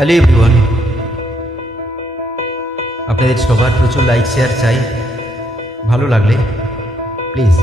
Hello everyone, আপনাদের সবার প্রচুর লাইক শেয়ার চাই। ভালো লাগলে প্লিজ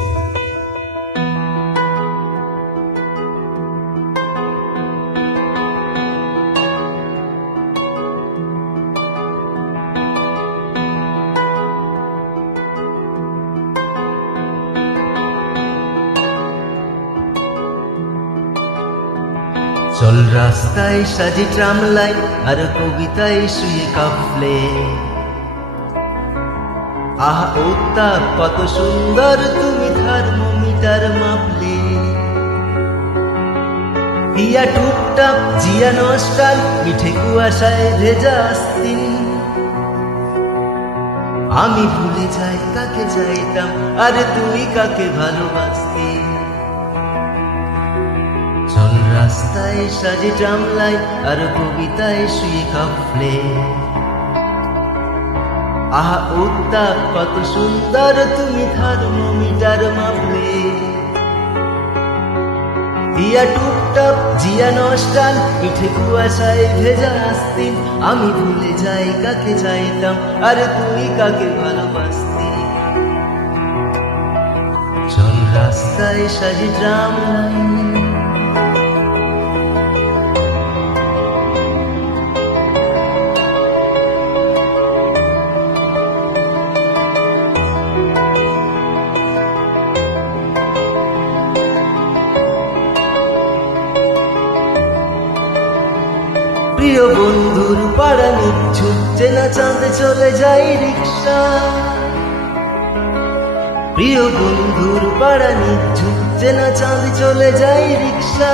চল রাস্তায় সাজি ট্রাম লাইন আর কবিতায় শুয়ে কাফলে। আহ উত্তাপ কত সুন্দর তুমি থার্মোমিটার মাপলে। হিয়া টুকটাপ জিয়া নস্টাল মিঠে কুয়াশায় ভেজা আস্তিন। আমি ভুলে যাই কাকে চাইতাম আর তুই কাকে ভালোবাসতি। চল রাস্তায় সাজি ট্রাম লাইন আর কবিতায় শুয়ে কাফলে। আহা উত্তাপ কত সুন্দর তুমি থার্মোমিটার মাপলে। হিয়া টুকটাপ জিয়া নস্টাল মিঠে কুয়াশায় ভেজা আস্তিন। আমি ভুলে যাই কাকে চাইতাম আর তুই কাকে ভালোবাসতি। চল রাস্তায় সাজি ট্রাম লাইন। প্রিয় বন্ধুর পাড়া নিচ্ছুক চেনা চাঁদ চলে যাই রিক্সা। প্রিয় বন্ধুর পাড়া নিচ্ছুক চেনা চাঁদ চলে যাই রিক্সা।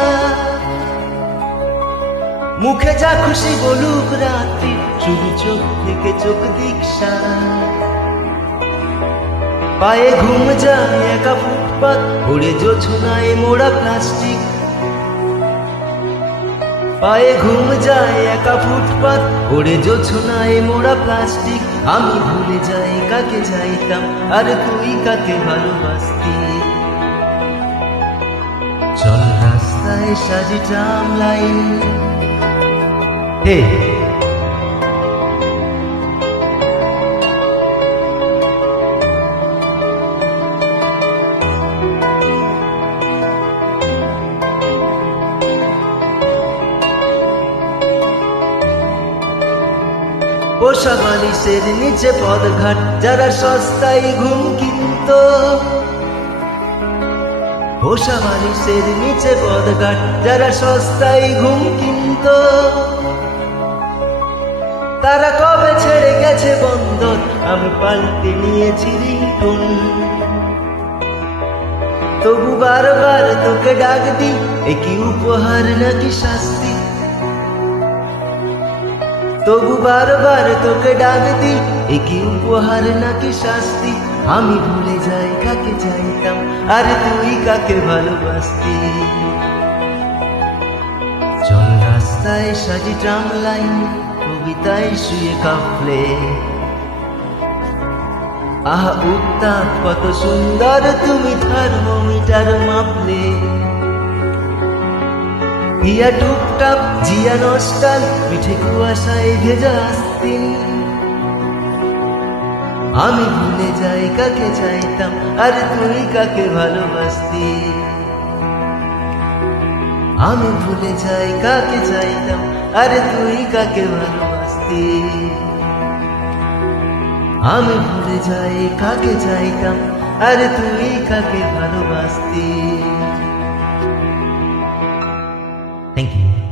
মুখে যা খুশি বলুক রাত্রি, শুধু চোখ থেকে চোখ দীক্ষা। পায়ে ঘুম যায় একা ফুটপাত, উড়ে জোছনায় মোড়া প্লাস্টিক। পায়ে ঘুম যায় একা ফুটপাত, ওড়ে জোছনায় মোড়া প্লাস্টিক। আমি ভুলে যাই কাকে চাইতাম আর তুই কাকে ভালোবাসতি। চল রাস্তায় সাজি ট্রাম লাইন। হে পোষা বালিশের নিচে পদঘাট যারা সস্তায় ঘুম কিনত। পোষা বালিশের নিচে পদঘাট যারা সস্তায় ঘুম কিনত। তারা কবে ছেড়ে গেছে বন্দর, আমি পাল্টে নিয়েছি রিংটোন। তবু বারবার তোকে ডাক দি, একই উপহার নাকি শাস্তি। তবু বারবার তোকে ডাক দি, একই উপহার নাকি শাস্তি। আমি ভুলে যাই কাকে চাইতাম আর তুই কাকে ভালোবাসতি। চল রাস্তায় সাজি ট্রাম লাইন, কবিতায় শুয়ে কাফলে। আহা উত্তাপ কত সুন্দর তুমি থার্মোমিটার মাপলে। হিয়া টুকটাপ জিয়া নস্টাল মিঠে কুয়াশায় ভেজা আস্তিন। আমি ভুলে যাই কাকে চাইতাম আর তুই কাকে ভালোবাসতি। আমি ভুলে যাই কাকে চাইতাম আর তুই কাকে ভালোবাসতি। আমি ভুলে যাই কাকে চাইতাম আর তুই কাকে ভালোবাসতি। Thank you.